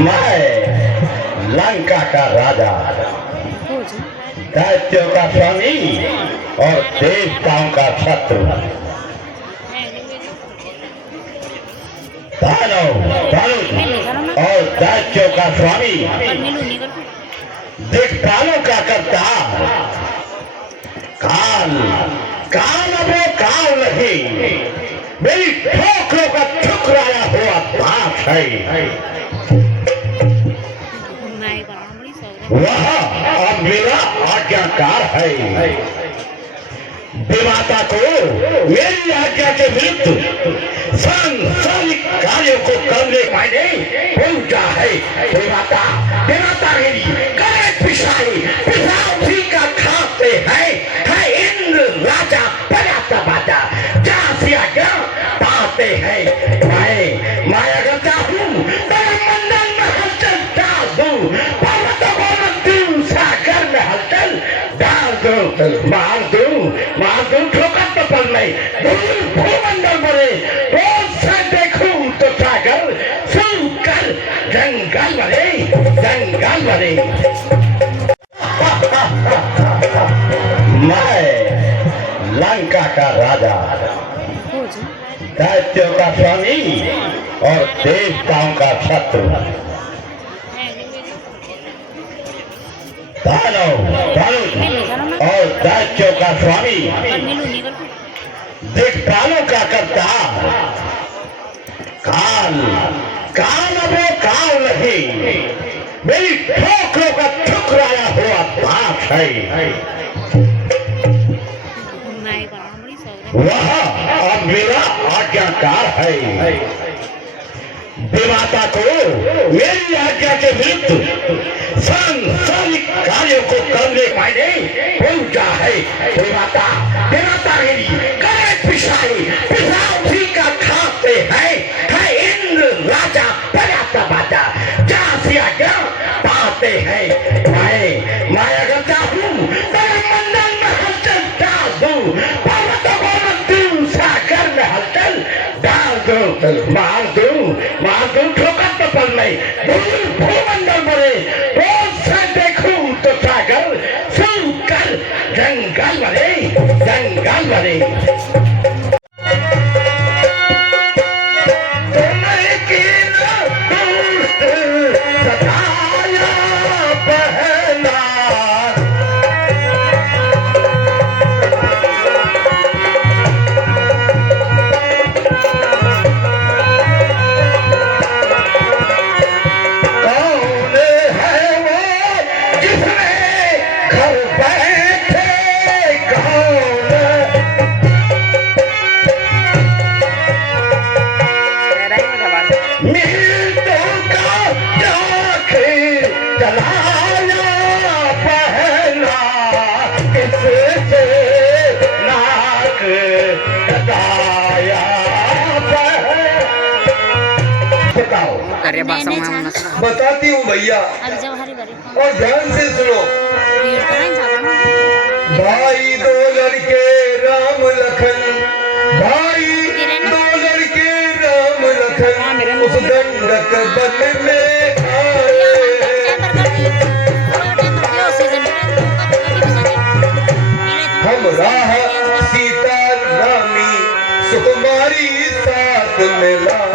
मैं लंका का राजा, दैत्यों का स्वामी और देवताओं का शत्रु, दानव दानव और दैत्यों का स्वामी, दिक्पालों का करता, काल काल अब वो काल नहीं, मेरी ठोकरों का ठुकराया हुआ बाप है। वह अब मेरा आज्ञाकार है। विमाता को मेरी आज्ञा के विरुद्ध सांसारिक कार्यों को करने वाले पहुंचा है। विमाता विमाता मेरी करे पिसाई पिसाउठी का खाते हैं। इंद्र राजा पराता बाजा जहाँ से आज्ञा पाते हैं। मैं अगर चाहूँ तो मंडल में हलचल डाल दूं, पर्वतों को दूं, सागर में हलचल डाल दूं, मार दूं ठोकर तो पर नहीं, भूमंडल बने रोज से देखूं तो सागर, सुनकर जंगल बने। मैं लंका का राजा, दैत्यों का स्वामी और देवताओं का शत्रु, दानव दानव और दैत्यों का स्वामी, दिक्पालों का करता, काल काल अब वो काल नहीं, मेरी ठोकरों का ठुकराया हुआ बाप है। वह अब मेरा आज्ञाकार है। विमाता को मेरी आज्ञा के विरुद्ध सांसारिक कार्यों को करने वाले पहुंचा है। विमाता मेरी करे पिसाई पिसाउठी का खाते हैं। इंद्र राजा पराता बाजा जहाँ से आज्ञा पाते हैं। मैं अगर चाहूँ तो मंडल में हलचल डाल दूं, पर्वतों को दूं, सागर में हलचल डाल दूं, मार दूं ठोकर तो पर नहीं, भूमंडल बने रोज से देखूं तो सागर, सुनकर जंगल बने। बताती हूँ भैया और ध्यान से सुनो। भाई दो लड़के राम लखन, भाई दो लड़के राम लखन उस दंडक वन में आए। हम राह सीता नामी सुकुमारी साथ में लाए।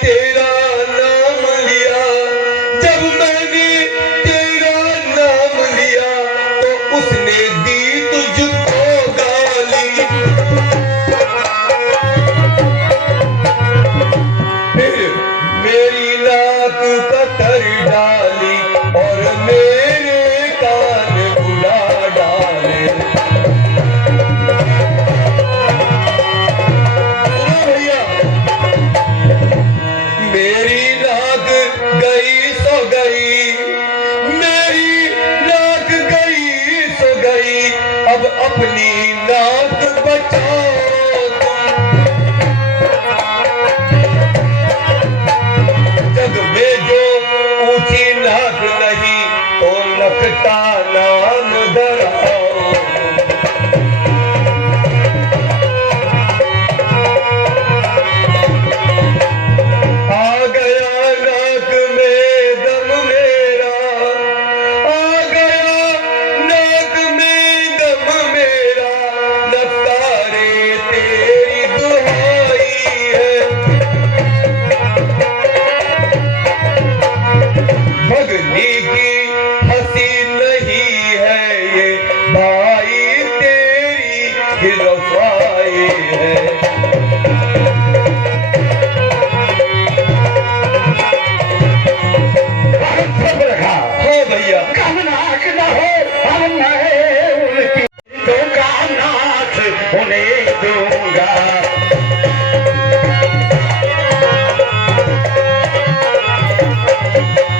तेरा नाम लिया जब मैंने तेरा नाम लिया तो उसने दी तुझको गाली, फिर मेरी नाक कतर डाली और मेरे कान उड़ा डाले। भैया मेरी नाक गई सो गई, मेरी नाक गई सो गई, अब अपनी नाक बचाओ तुम। जग में जो ऊंची नाक नहीं तो नकटा नाम धराओ। आ गया नाक में दम मेरा, आ गया नाक में दम मेरा, नकारे तेरी दुहाई है। भगनी की हंसी नहीं है ये, भाई तेरी गिरफ्तारी है। बहुत सब रखा हाँ भैया कम नाक न हो हम मैं उनकी दूंगा नाथ उन्हें दूंगा।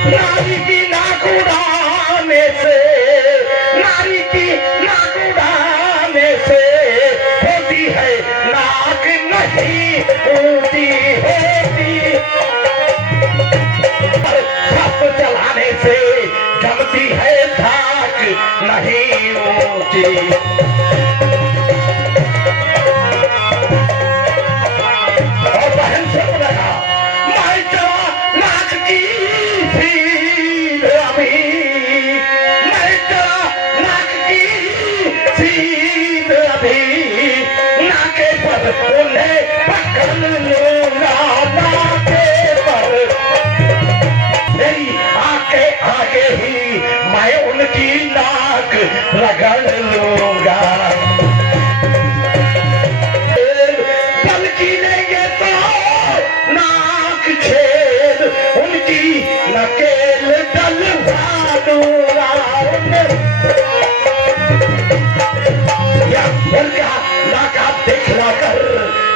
नारी की नाक उड़ाने से, नारी की नाक उड़ाने से होती है नाक नहीं ऊंची होती, छाप चलाने से जमती है धाक नहीं ऊंची। और बहन सब लगा मैं चला नाक की सीध अभी, मैं चला नाक की सीध अभी, नाके पर उन्हें पकड़ लूंगा, नाके पर मेरी आके आगे ही मैं उनकी नाक रगड़ लूंगा। पलकी लेंगे तो नाक छेद उनकी नकेल डलवा दूंगा। या उनका नाका दिखला कर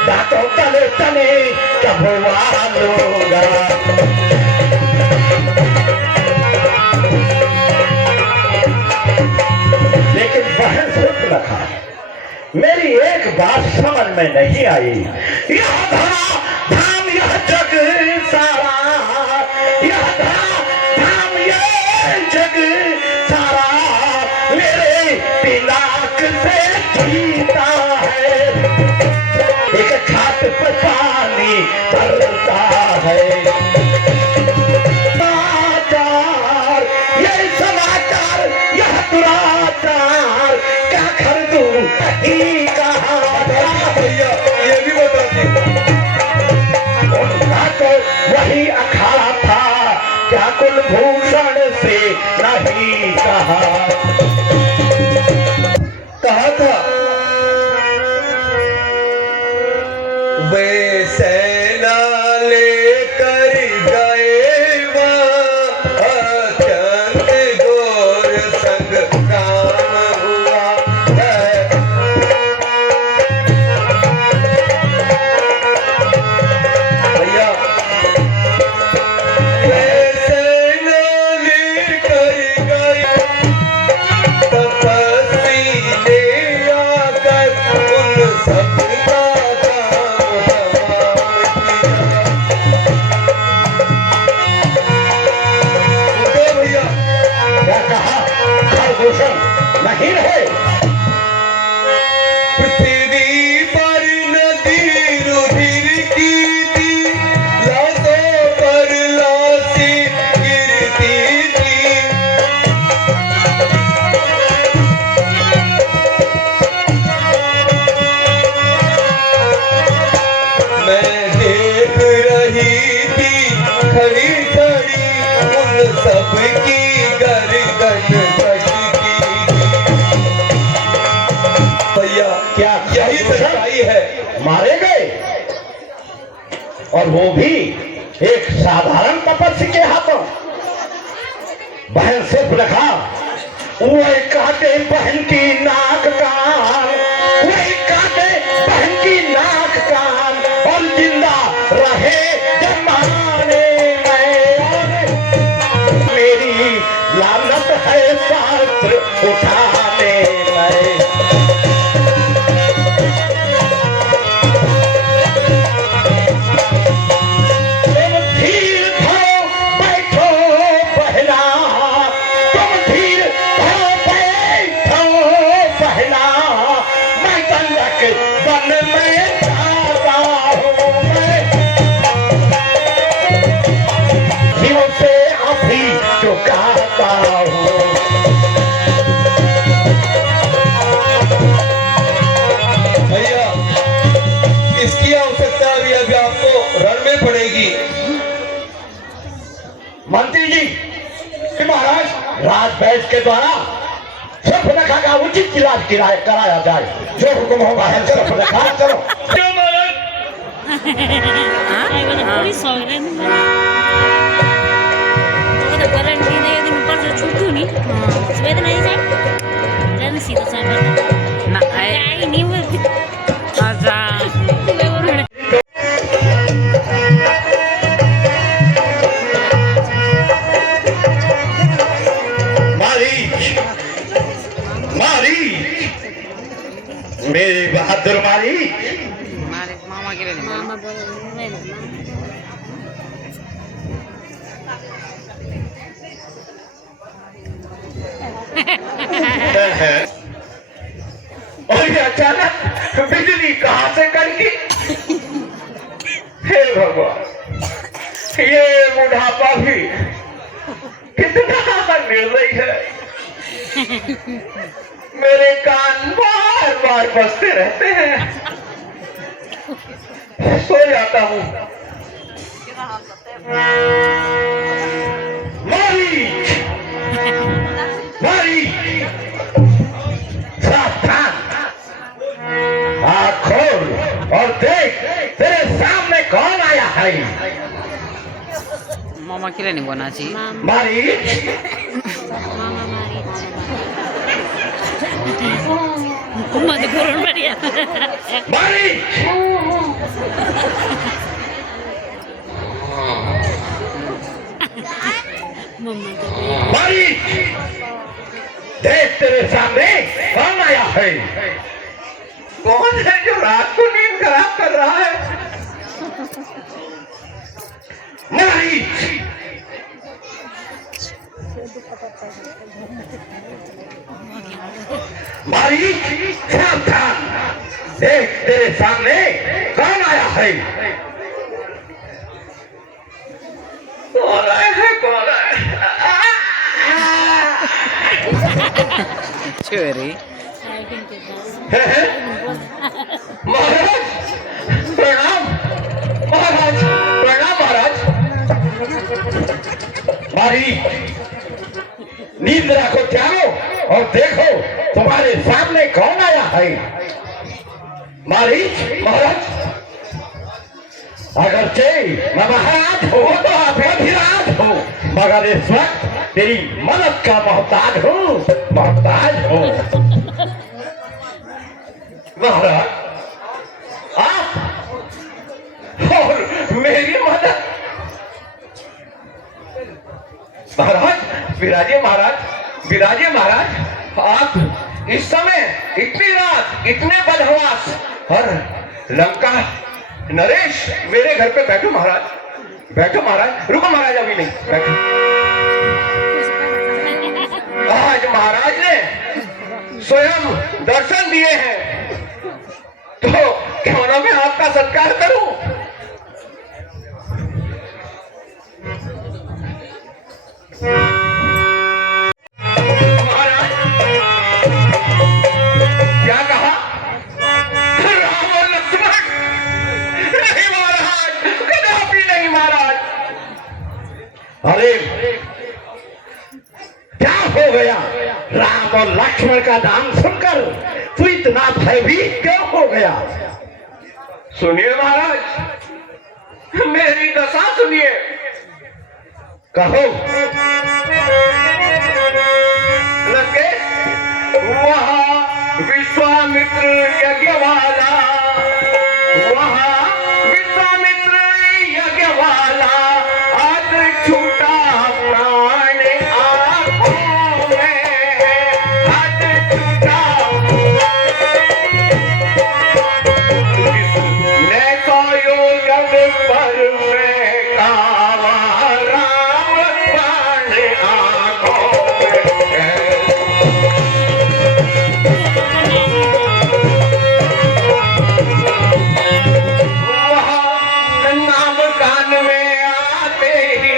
दांतों तले तले कबवा लूंगा। लेकिन बहन सुन रखा मेरी एक बात समझ में नहीं आई, यह धरा धाम यह जग सारा, यह धरा धाम यह जग सारा मेरे पिनाक से जीता है। एक खाट पर पानी भरता है। समाचार ये समाचार यह दुराचार क्या कर दूं ही कहा। भैया ये भी बता दी उनका तो वही अखाड़ा था क्या कुलभूषण से नहीं कहा। कहा था वे सेना लेकर गए वहाँ, अत्यंत घोर संग्राम हुआ है। भैया वे सेना लेकर गए सबकी गर्दन कटती। भैया क्या यही सच्चाई है। मारे गए, और वो भी एक साधारण तपस्वी के हाथों। बहन से रखा, वही काटे बहन की नाक कान, वही काटे बहन की नाक कान, और जिंदा रहे जमाने में। और मेरी लानत है शास्त्र उठाने में। तुम धीर धरो बैठो बहना, तुम धीर धरो बैठो बहना, मैं गंडक बन में जाता हूँ। मैं जीव से अभी चुकाता हूँ। भैया इसकी आवश्यकता अभी आपको रण में पड़ेगी। मंत्री जी कि महाराज, राजवैद्य के द्वारा शूर्पणखा का उचित इलाज कराया जाए। जो हुक्म होगा है शूर्पणखा। चलो पुलिस हो गए तो करंट नहीं दे दिन ऊपर से छूटू नहीं सुबह नहीं जाए जन सीधा साहब ना आई नहीं वो आजा मेरे बहादुर मारी, मामा के लिए मामा बोले और ये अचानक बिजली कहां से कड़की। हे भगवान, ये बुढ़ापा भी कितना निर्दयी है। मेरे कान बार बार बजते रहते हैं। सो जाता हूँ। मारी मारी, सावधान, आँख खोल और देख, तेरे सामने कौन आया है। मामा के लिए नहीं बोना चाहिए। मारी मामा मारी मत करो बढ़िया मारी, मम्मा मारी, देख तेरे सामने कौन आया है। कौन है जो रात को नींद खराब कर रहा है। मारी मारी, सावधान, देख तेरे सामने कौन आया है। कौन आया है, कौन आया चोरी है। महाराज प्रणाम, महाराज प्रणाम, महाराज। मारी नींद रखो, त्यागो और देखो तुम्हारे सामने कौन आया है। मारी महाराज, अगरचे मैं महाराज हो तो आप अधिराज हो, मगर इस वक्त तेरी मदद का मोहताज हूँ, मोहताज हूँ। महाराज आप और मेरी मदद। महाराज विराजे, महाराज विराजे, महाराज आप इस समय इतनी रात इतने बदहवास और लंका नरेश मेरे घर पे बैठो महाराज, बैठो महाराज, रुको महाराज अभी नहीं, बैठो। आज महाराज ने स्वयं दर्शन दिए हैं तो क्यों ना मैं आपका सत्कार करूं। महाराज क्या कहा, राम और लक्ष्मण नहीं महाराज, कदापि नहीं महाराज। अरे गया? राम और लक्ष्मण का नाम सुनकर तू इतना भयभीत क्यों हो गया? सुनिए महाराज, मेरी दशा सुनिए। कहो। लंकेश, वहाँ विश्वामित्र यज्ञवाला, वहाँ विश्वामित्र यज्ञवाला आज छूटा प्राण आँखों में, आज छूटा। किसने तो योगद पर फेंका राम प्राण आँखों में। वहाँ नाम कान में आते ही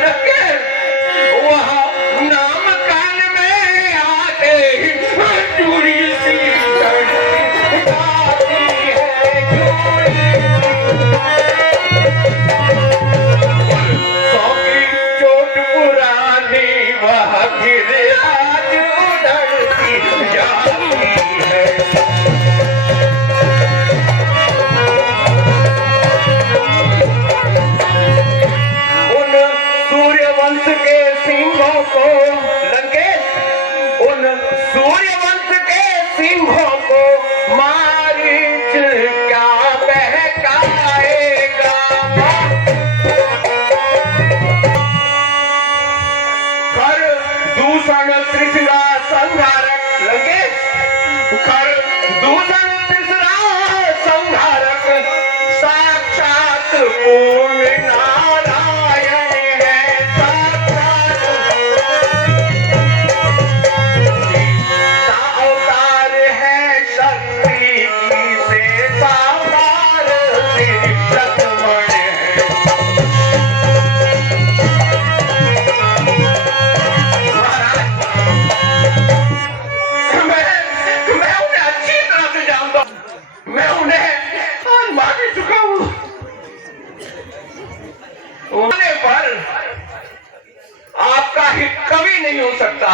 लगे, वहाँ नाम कान में आते ही चूड़ी सी जाती है, सौ की चोट पुरानी वह फिर आज उधरती जाती है। उन सूर्यवंश के सिंहों को लंकेश, उन सूर्यवंश के सिंहों को मारीच क्या बहकाएगा? कर दूषण तृष्णा संहारक लंकेश, कर दूषण तृष्णा संहारक साक्षात पूर्ण नारायण है, साक्षात अवतार है शक्ति की से सावतार श्री लक्ष्मण है। महाराज, मैं उन्हें अच्छी तरह से जानता हूँ, मैं उन्हें मान भी चुका हूँ। उन्हें पर आपका हित कभी नहीं हो सकता।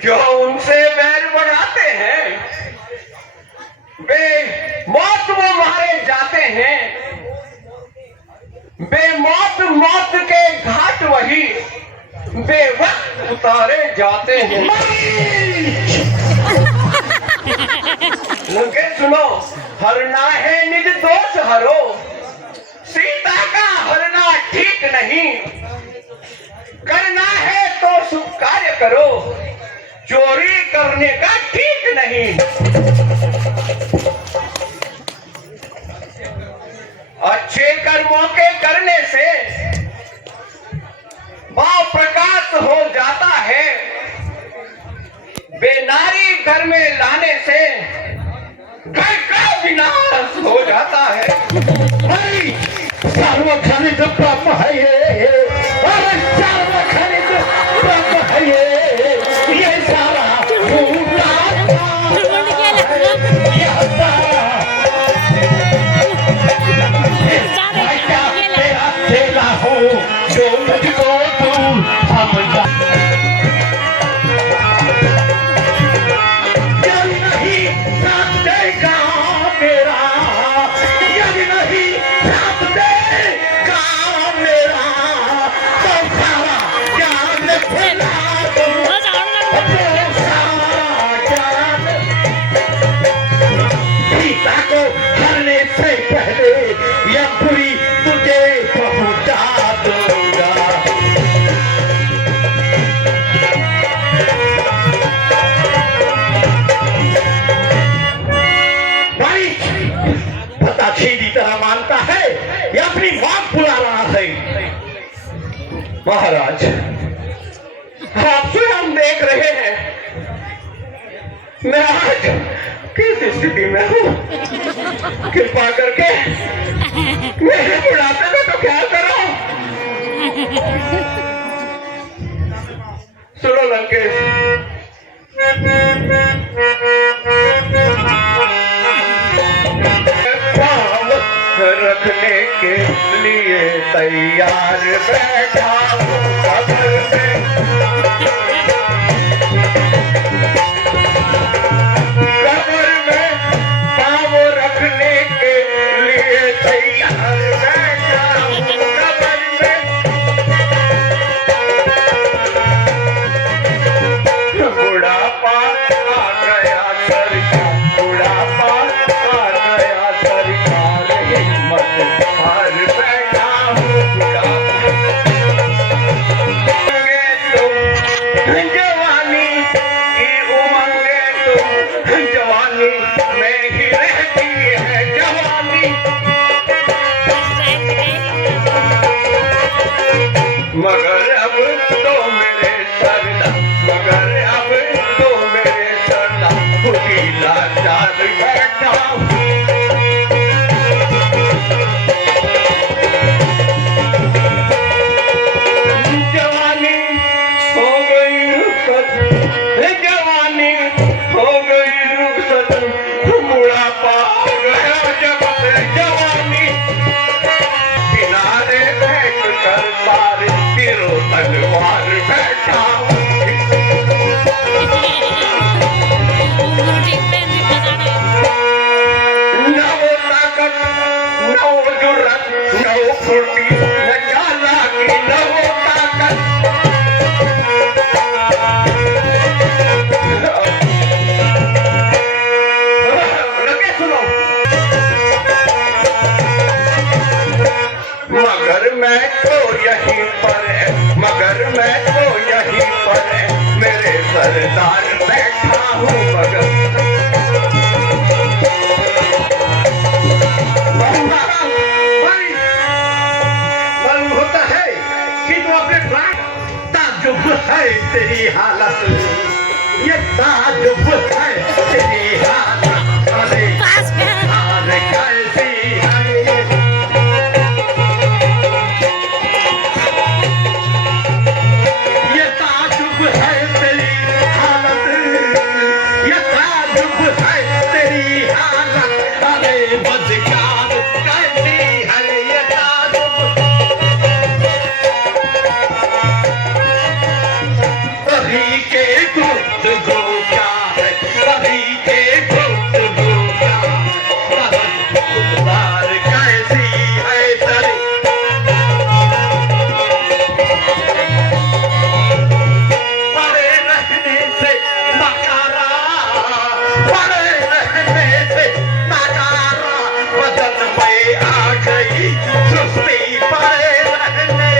क्यों उनसे बैर बढ़ाते हैं? बेमौत वो मारे जाते हैं, बेमौत मौत के घाट वही बेवक्त उतारे जाते हैं। लंकेश सुनो, हरना है निज दोष हरो, सीता का हरना ठीक नहीं, करना है तो शुभ कार्य करो, चोरी करने का ठीक नहीं। अच्छे कर्मों के करने से भाव प्रकाश हो जाता है, बेनारी घर में लाने से घर का विनाश हो जाता है। सार्वजनिक ब्रह्म है ये, अरे सार्वजनिक ब्रह्म है ये सारा पूरा तेरा हो जो मुझको तू समझा। यदि नहीं साथ देगा मेरा, यदि नहीं साथ देगा मेरा, तो सारा ज्ञान फैला दूं, तो सारा ज्ञान सीता को हरने से पहले यह पूरी तुझे पहुंचा दूंगा। भाई पता सीधी तरह मानता है या अपनी बात बुला रहा है? महाराज, आप स्वयं देख रहे हैं मैं आज किस स्थिति में हूँ। कृपा करके मेरे बुढ़ापे में तो ख्याल करो। सुनो लंकेश, रखने के लिए तैयार बैठा हूँ कब्र में। कब्र में पाँव रखने के लिए तैयार बैठा हूँ कब्र में। बुढ़ापा आ गया सरकार, बुढ़ापा आ गया सरकार, हिम्मत हार बैठा हूँ बुढ़ापे तुम जवानी की उमंगे तुम जवानी में ही रहती है जवानी। मगर अब तो मेरे सरदा, मगर अब तो मेरे सरदा खुदी लाचार बैठा हूँ। जवानी हो गई रुखसत, जवानी हो गई रुखसत, बुढ़ापा आ गया जब से जवानी। किनारे फेंक कर सारे तीरों तलवार बैठा हूँ। न वो ताकत, न वो जुर्रत, न वो फुर्ती, न चालाकी, न वो ताकत। लगे सुनो। मगर मैं तो यहीं पर है, मगर मैं तो यहीं पर है, मेरे सरदार बैठा हूँ मगर। मालूम होता है कि तुम अपने प्राण, ताज्जुब है तेरी हालत, ये ताज्जुब है तेरी हालत। अरे पास में अरे कैसी है ये, ये ताज्जुब है तेरी हालत, ये ताज्जुब है तेरी हालत। अरे बदकार कैसी है ये ताज्जुब। कभी के गुफ्तगू क्या है, कभी के गुफ्तगू क्या है, बार कैसी है तेरी। पड़े रहने से नकारा, पड़े रहने से नकारा, बदन में आ गई सुस्ती। पड़े रहने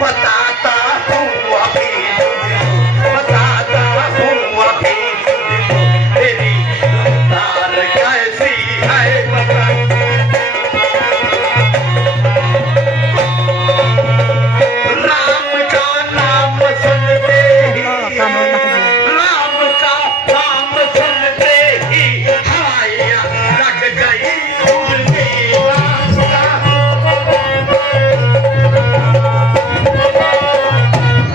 बताता हूँ अभी तुझको, बताता हूँ अभी तुझको, तेरी रफ्तार कैसी है बता। राम का नाम सुनते ही, राम का नाम सुनते ही हवाइयाँ लग गई उड़ती। राम का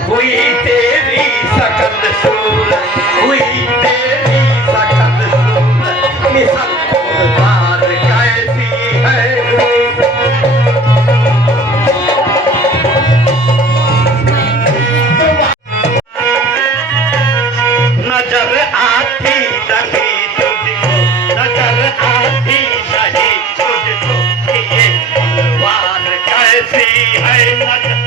हुई तेरी सकल सूरत, हुई तेरी सकल सूरत, मिसल उदार कैसी है। नजर आती नहीं तुझको, नजर आती नहीं तुझको, ये तलवार कैसी है नजर।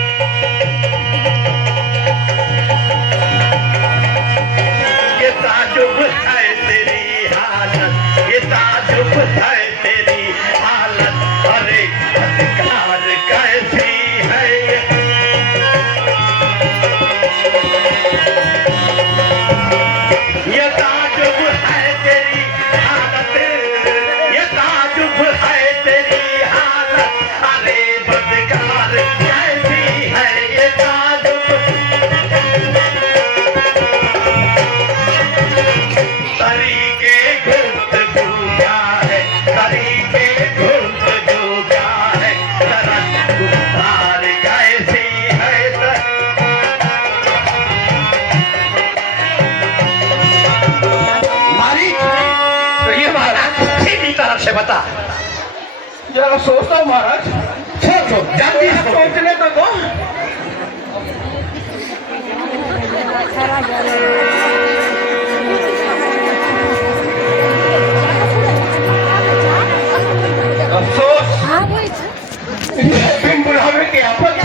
ये ताजुब है तेरी हालत, ये ताजुब है तेरी हालत। अरे अधिकार कैसी है ये। ये ताजुब है तेरी हालत, ये ताजुब है तेरी हालत। अरे बदकार कैसी है ये ताजुब। तरीके गुफ्तगू क्या है, से बता। जरा सोचता हूँ महाराज। सोचो, जल्दी सोचो। सोचने तो दो। अफसोस बिन बुलावे के आफत,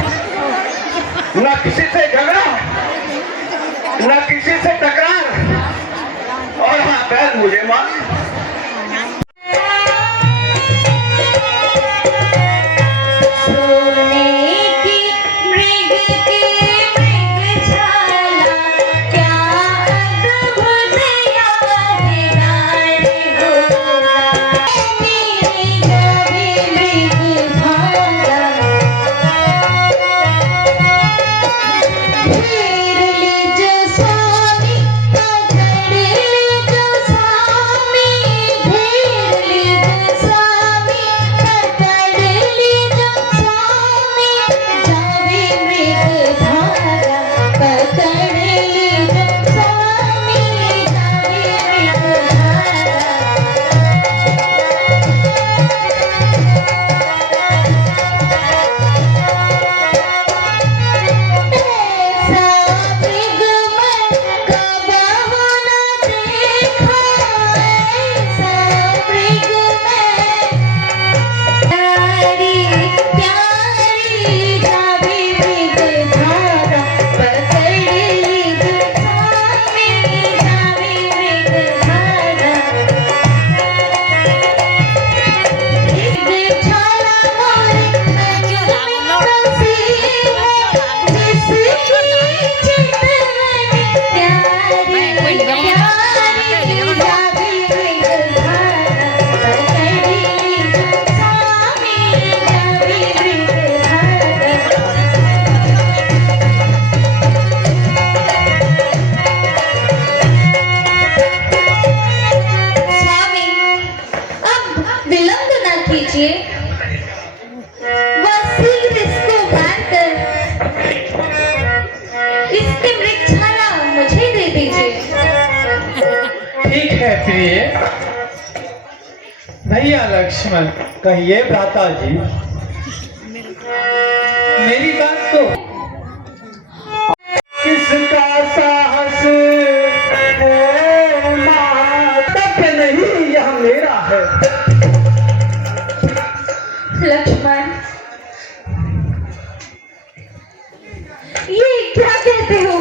न किसी से झगड़ा न किसी से टकरार, और हाँ बैल मुझे मार। भैया लक्ष्मण, कहिए भ्राता जी। मेरी बात तो किसका साहस तब नहीं, यह मेरा है। लक्ष्मण, ये क्या कहते हो?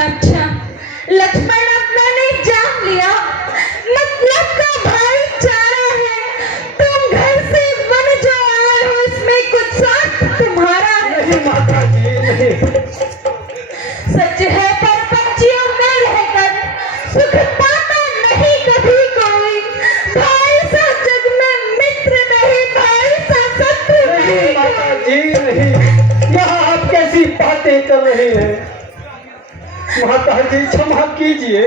अच्छा लक्ष्मण, अपना ने जान लिया, मतलब का भाईचारा है। तुम घर से बन जो आए हो, इसमें कुछ साथ तुम्हारा है। नहीं माता जी, नहीं। सच है पर पंछियों में रहकर सुख पाता नहीं कभी कोई। भाई सा जग में मित्र नहीं, भाई सा शत्रु नहीं। माता जी नहीं, यहाँ आप कैसी बातें कर रहे हैं? माता जी क्षमा कीजिए,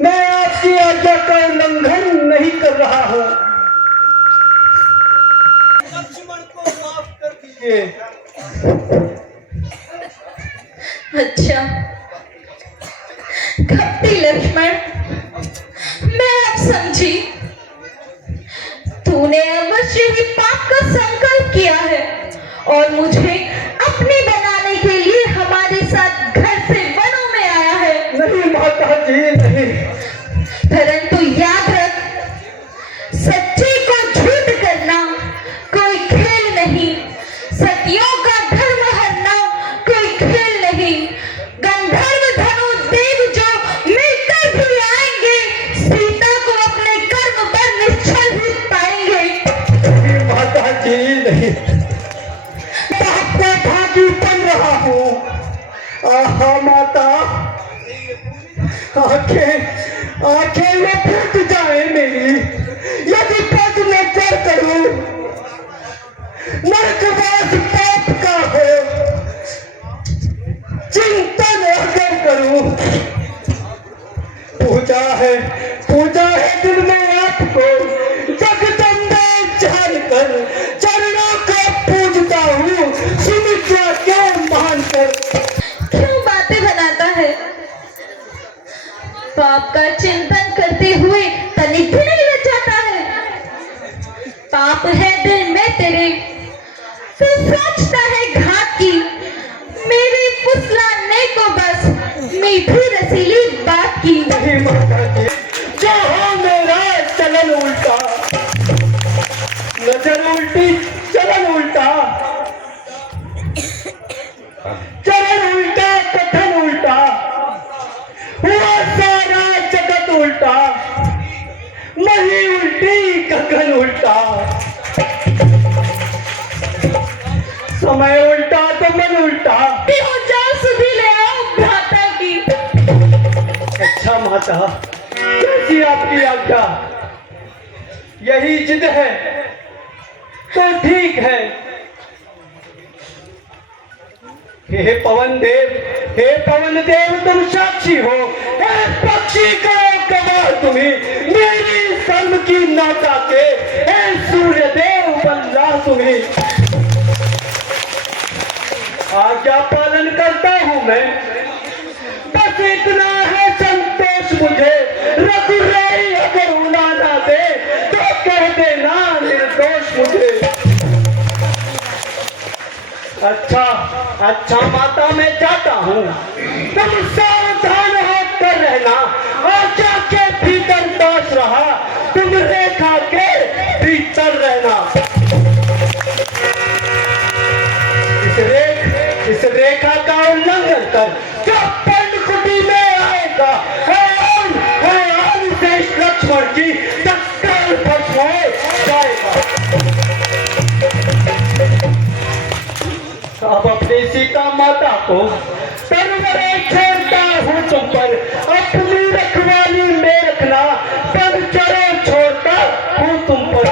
मैं आपकी आज्ञा का उल्लंघन नहीं कर रहा हूँ। लक्ष्मण को माफ कर दीजिए। अच्छा कपटी लक्ष्मण, मैं अब समझी। तूने अवश्य ही पाप का संकल्प किया है और मुझे अपने बनाने के लिए हमारे साथ घर से वनों में आया है। नहीं माता जी नहीं। परंतु याद रख, सच्चे को झूठ करना कोई खेल नहीं, सतियों का धर्म हरना कोई खेल नहीं। गंधर्व धनु देव जो मिलकर भी आएंगे, सीता को अपने कर्म पर निश्चल ही पाएंगे। नहीं माता जी नहीं, आपको भागी बन रहा हूँ। आहा माता, आंखें में फूट जाए मेरी, यदि पद में चढ़ करूं, नरकवास पाप का हो, चिंतन अगर करूं। पूजा है दिल में आपको, जगदम्बे जानकर चरणों को पूजता हूँ, सुमित्रा क्यों मानकर। क्यों बातें बनाता है? पाप का चिंतन करते हुए तनिक भी नहीं लजाता है। पाप है दिल में तेरे, तो सोचता है घात की। मेरी फुसलाने को बस मीठी रसीली बात की। नहीं माता जी, जो हो मेरा चलन उल्टा, नजर उल्टी चलन उल्टा, चलन उल्टा कथन उल्टा, हुआ सारा जगत उल्टा, मही उल्टी गगन उल्टा, समय उल्टा तो मन उल्टा। हो जाओ सुधी ले आओ भ्राता की। अच्छा माता, कैसी आपकी आज्ञा? यही जिद है तो ठीक है। हे पवन देव तुम साक्षी हो। हे पक्षी करो गवाह तुम्हें मेरी शर्म की नाता के। हे सूर्य देव बल्ला तुम्हें आज्ञा पालन करता हूँ मैं। बस इतना है संतोष मुझे। रघुराई अगर उड़ाना दे तो कह देना निर्दोष मुझे। अच्छा माता मैं जाता हूँ। तुम सावधान होकर रहना। आज्ञा के भीतर दास रहा, तुम रेखा के भीतर रहना। इस रेखा का उल्लंघन कर जो पर्णकुटी में आएगा, शेष लक्ष्मण की तत्काल भस्म हो जाएगा। अब अपनी सीता माता को परवरे छोड़ता हूँ तुम पर। अपनी रखवाली में रखना, पर चरो छोड़ता हूँ तुम पर।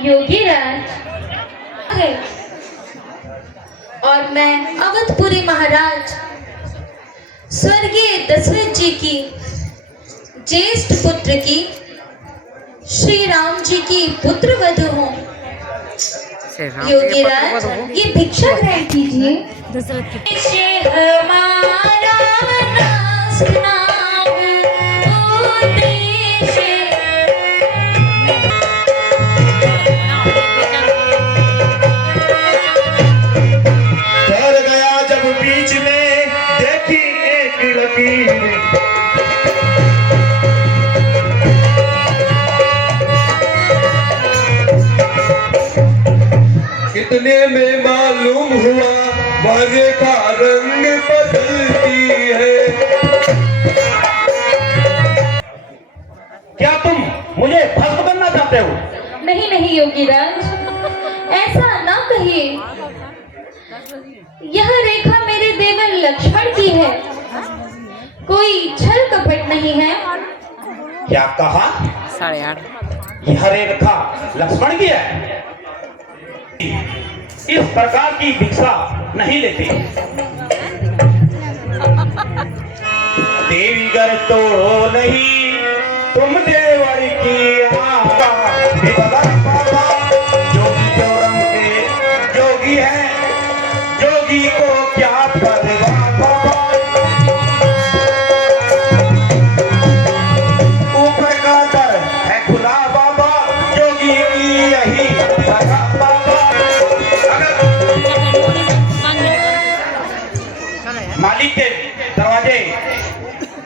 योगी राज है और मैं अवधपुरी महाराज स्वर्गीय दशरथ जी की ज्येष्ठ पुत्र की श्री राम जी की पुत्र वधू हूँ। योगी राज ये भिक्षा ग्रहण कीजिए। हमारा नाश नाम उद्देश्य। डर गया जब बीच में देखी एक लकीर। कितने में मालूम हुआ वह रेखा रंग बदलती है। क्या तुम मुझे भस्म करना चाहते हो? नहीं नहीं योगी राज, ऐसा ना कहिए। यह रेखा मेरे देवर लक्ष्मण की है, कोई छल कपट नहीं है। क्या कहा? 8:30। यह रेखा लक्ष्मण की है? इस प्रकार की भिक्षा नहीं लेते। देवी घर तोड़ो नहीं तुम देवर की आशा। जोगी चौरंग के जोगी है, जोगी को क्या ऊपर का दर है खुला बाबा, जोगी की यही सजा बाबा। मालिक के दरवाजे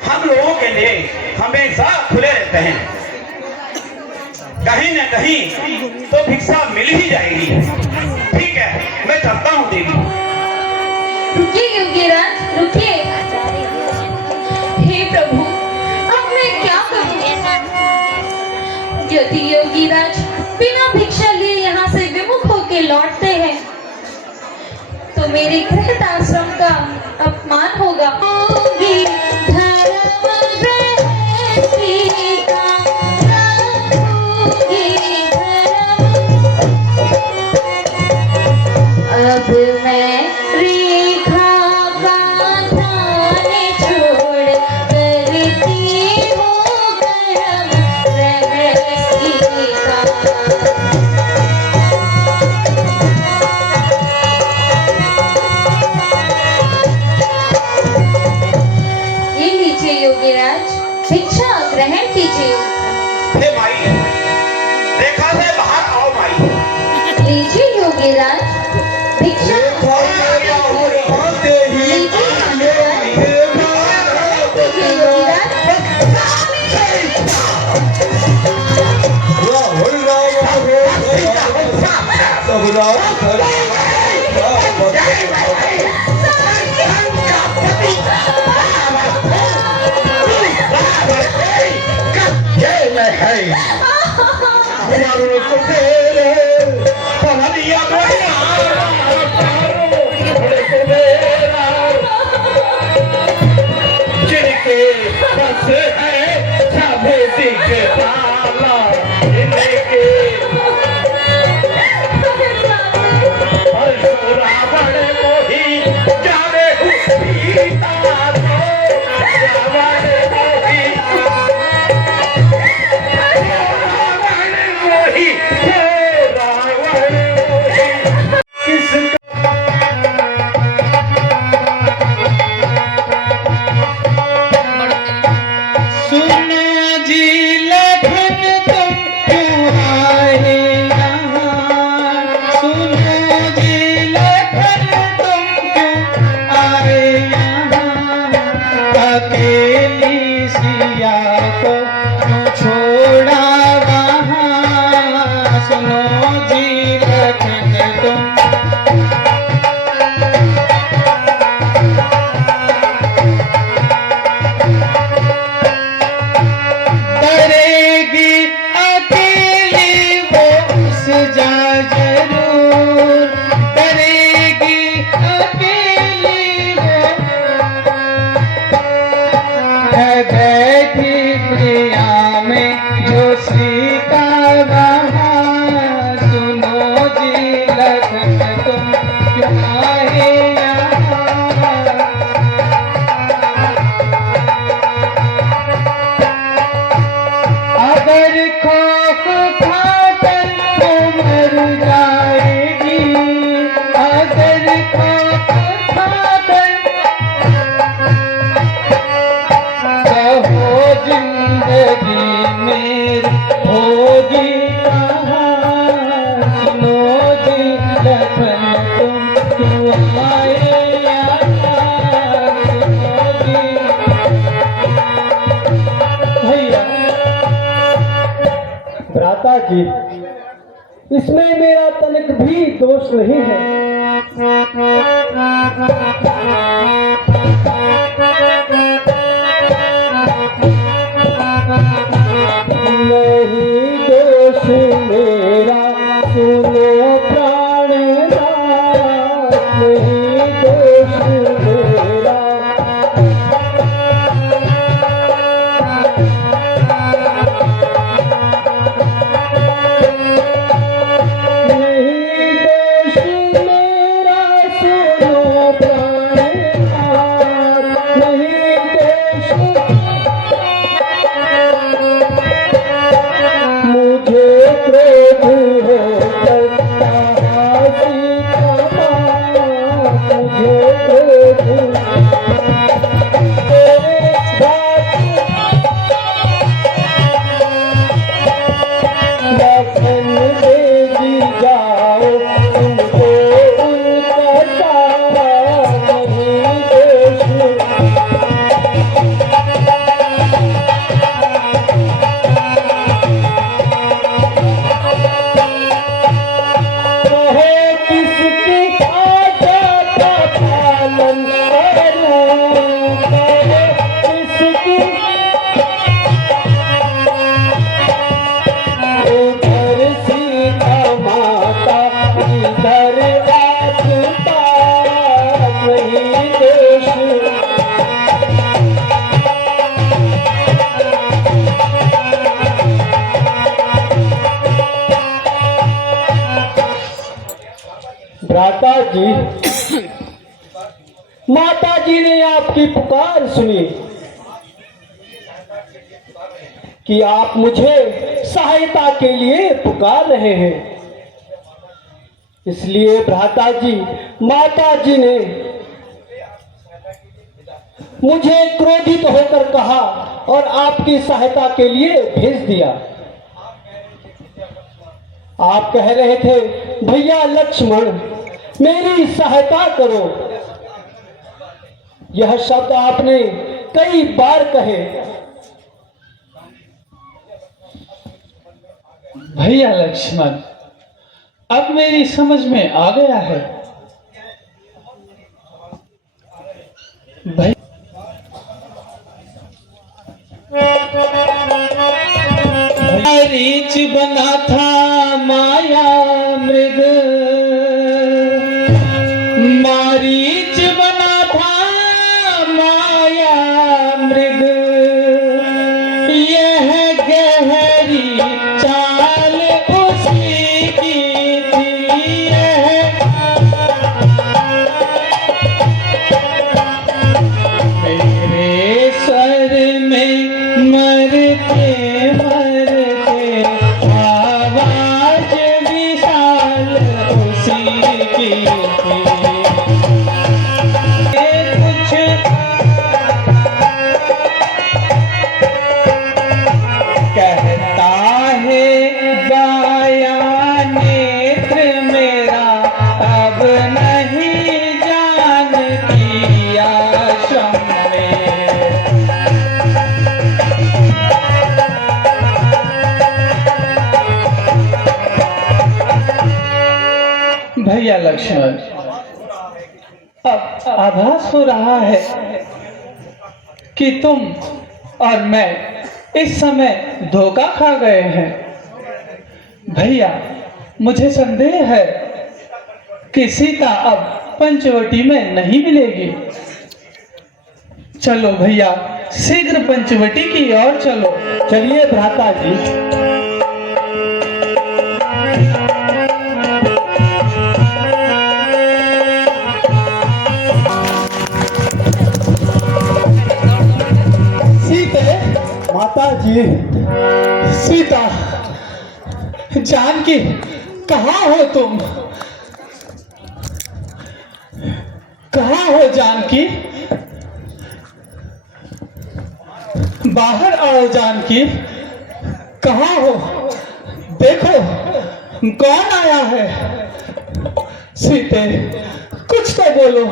हम लोगों के लिए हमेशा खुले रहते हैं। कहीं न कहीं तो भिक्षा मिल ही जाएगी। ठीक है, मैं चलता हूँ देवी। रुकिए योगीराज, रुकिए। हे प्रभु, अब मैं क्या करूं? यदि योगीराज बिना भिक्षा लिए यहाँ से विमुख होके लौटते हैं तो मेरे गृहस्थ आश्रम का अपमान होगा। योगी धर्म गृहस्थी का, योगी धर्म। अब मैं रेखा बांधने छोड़ करती हूँ कर्म गृहस्थी का। ये लीजिए योगीराज, भिक्षा ग्रहण कीजिए। हे माई, रेखा से बाहर आओ माई। लीजिए योगीराज, भिक्षा आते ही लीजिए योगीराज। लीजिए योगीराज। राहुल राम सब राम भ्राता जी, इसमें मेरा तनिक भी दोष नहीं है। नहीं दोष मेरा, सुनो प्राणनाथ, नहीं दोष मेरा। नहीं दोष मेरा, सुनो प्राणनाथ। माता जी ने आपकी पुकार सुनी कि आप मुझे सहायता के लिए पुकार रहे हैं। इसलिए भ्राता जी, माता जी ने मुझे क्रोधित होकर कहा और आपकी सहायता के लिए भेज दिया। आप कह रहे थे, भैया लक्ष्मण मेरी सहायता करो। यह शब्द आपने कई बार कहे। भैया लक्ष्मण, अब मेरी समझ में आ गया है। रीच बना था माया मृग, मारीच बना था माया मृग, यह गहरी चाल उसी की थी। मेरे सर में मरते मरते आवाज विशाल उसी की थी। कुछ कहता है गाया नेत्र मेरा, अब नहीं जान की आश्रम में। भैया लक्ष्मण, अब आभास हो रहा है कि तुम और मैं इस समय धोखा खा गए हैं। भैया, मुझे संदेह है कि सीता अब पंचवटी में नहीं मिलेगी। चलो भैया, शीघ्र पंचवटी की ओर चलो। चलिए भ्राता जी। माता जी, सीता, जानकी, कहाँ हो तुम? कहाँ हो जानकी? बाहर आओ जानकी। कहाँ हो? देखो कौन आया है। सीते, कुछ तो बोलो।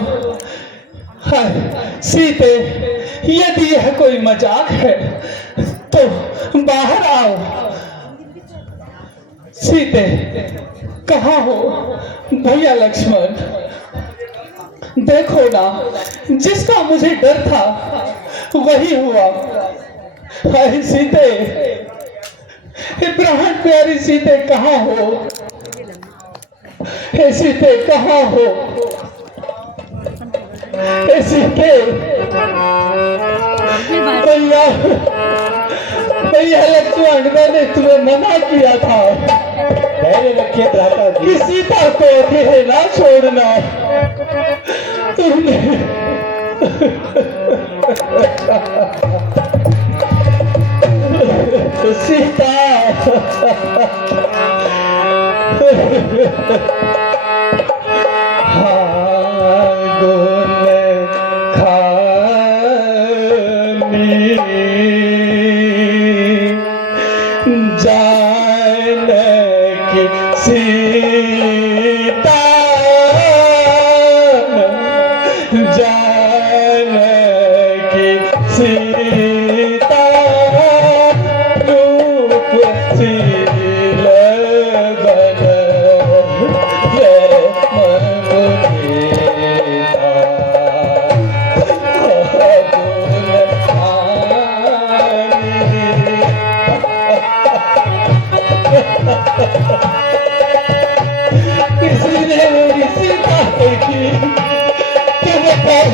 हाय सीते, यदि यह कोई मजाक है तो बाहर आओ। सीते, कहाँ हो? भैया लक्ष्मण, देखो ना, जिसका मुझे डर था वही हुआ। हाय सीते, प्राण प्यारी सीते, कहाँ हो? हे सीते, कहाँ हो? हे सीते, भैया, भैया लक्ष्मण, मैंने तुम्हें मना किया था। धैर्य रखिए भ्राता जी। कि सीता को अकेले ना छोड़ना। तुमने सीता, जानकी सीता, जानकी सीता, रूप शील बन किसी ने मेरी सीता देखी, तो बताओ,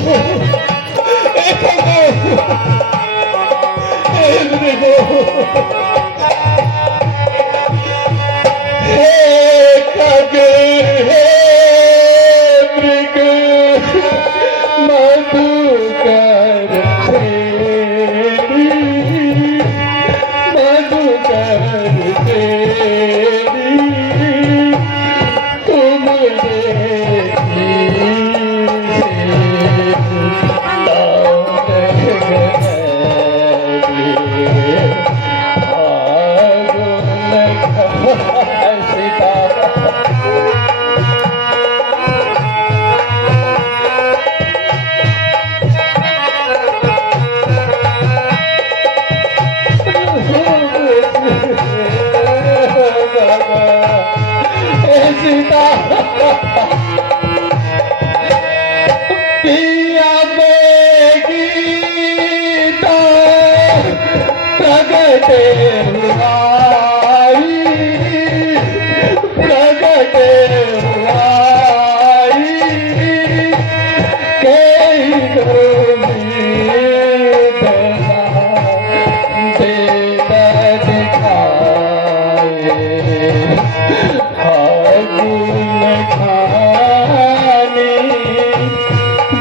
प्रगट हुआई, प्रगट हुआई, कई उम्मीद देता दिखाए, फागुन खाने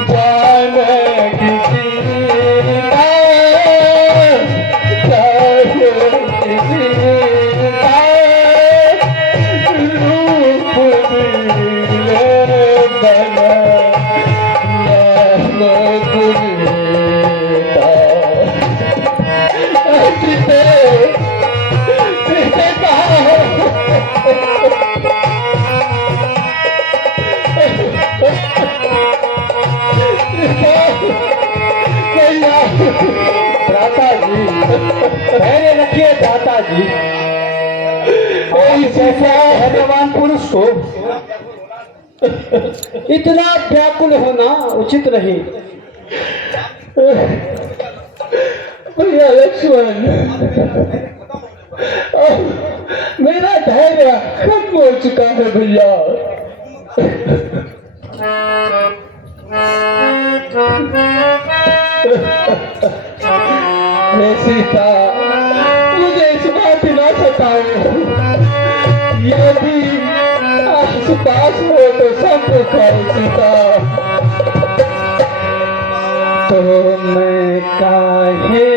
जानकी सीता, जानकी सीता, रूप मिले बना राम गुरीता। सीते सीते कहाँ हो? भ्राता जी, धैर्य रखिए भ्राता जी। कोई जैसा धैर्यवान पुरुष को इतना व्याकुल होना उचित नहीं। भैया लक्ष्मण, मेरा धैर्य खत्म हो चुका है भैया। हे सीता, मुझे इस बात ना सताओ, यदि आस पास हो तो सब खाओ सीता। तो मैं काहे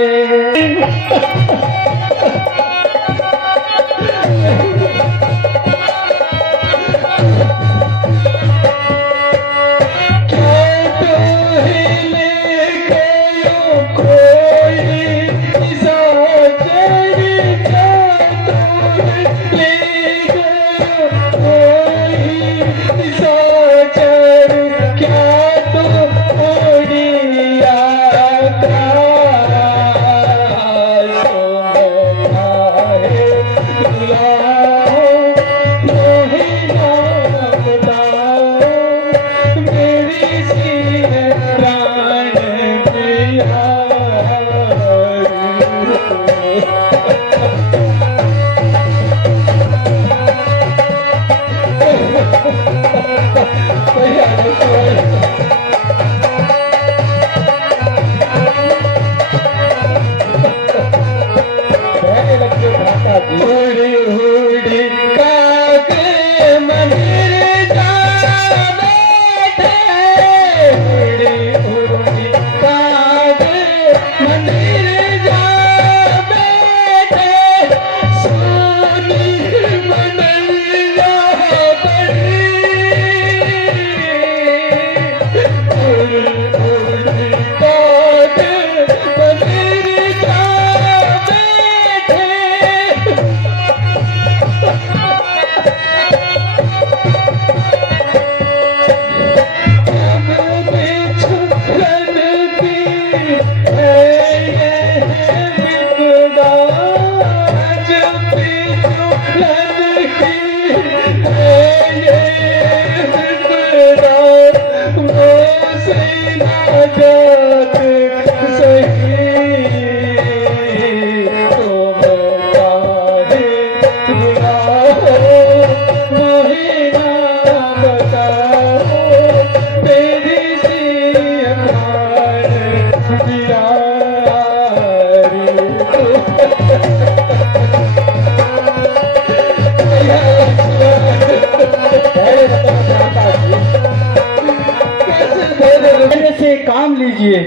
से काम लीजिए।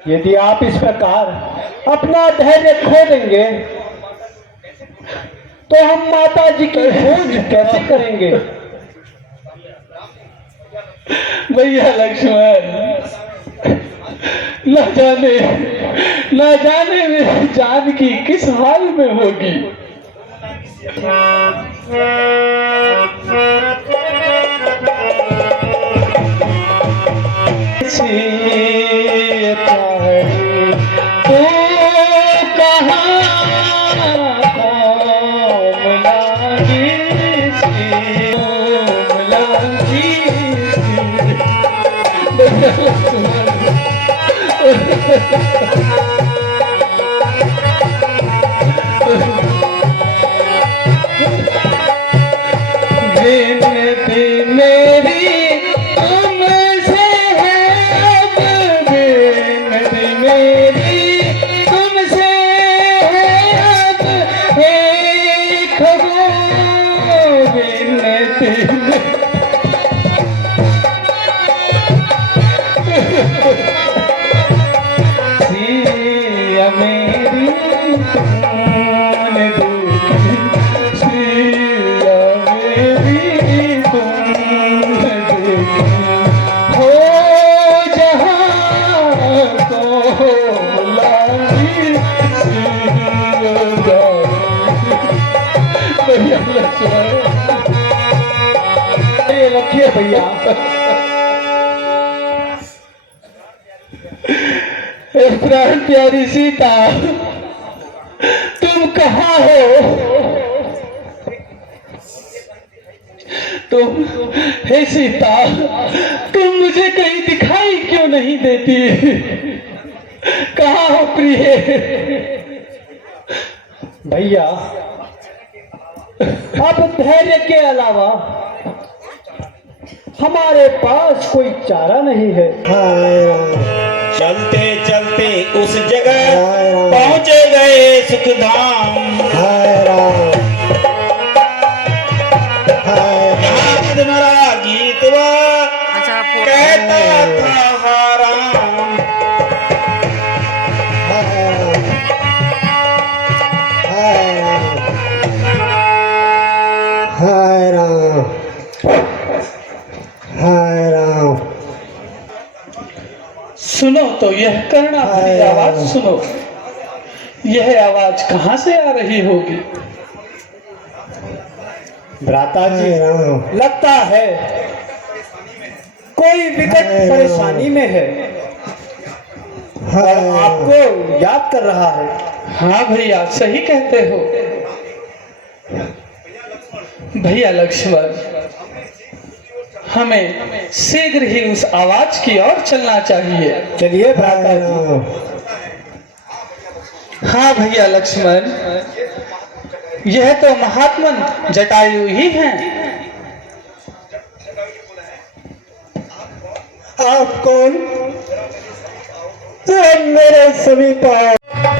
यदि आप इस प्रकार अपना धैर्य खो देंगे तो हम माता जी की खोज कैसे करेंगे? भैया लक्ष्मण, न जाने में जानकी किस हाल में होगी। तू कहाँ विनती मेरी तुमसे है, अब विनती मेरी तुमसे है, अब हे खबो विनती सिया मेरी तुमने देखी, सिया मेरी तुमने देखी, हो जहाँ को बुलाई सिया भैया ये रखिए भैया। प्राण प्यारी सीता, तुम कहाँ हो? तुम हे सीता, तुम मुझे कहीं दिखाई क्यों नहीं देती? कहाँ हो प्रिय? भैया अब धैर्य के अलावा हमारे पास कोई चारा नहीं है। चलते चलते उस जगह पहुंचे गए सुखधाम। यहाँ मेरा गीतवा कहता था राम। हाय राम, हाय राम। सुनो तो यह करुणा भरी आवाज सुनो। यह आवाज कहाँ से आ रही होगी? भ्राता जी, लगता है कोई विकट परेशानी में है और आपको याद कर रहा है। हाँ भैया, सही कहते हो। भैया लक्ष्मण, हमें शीघ्र ही उस आवाज की ओर चलना चाहिए। चलिए भ्राता जी। हाँ भैया लक्ष्मण, यह तो महात्मन जटायु ही हैं। आप कौन? तो मेरे समीप आओ।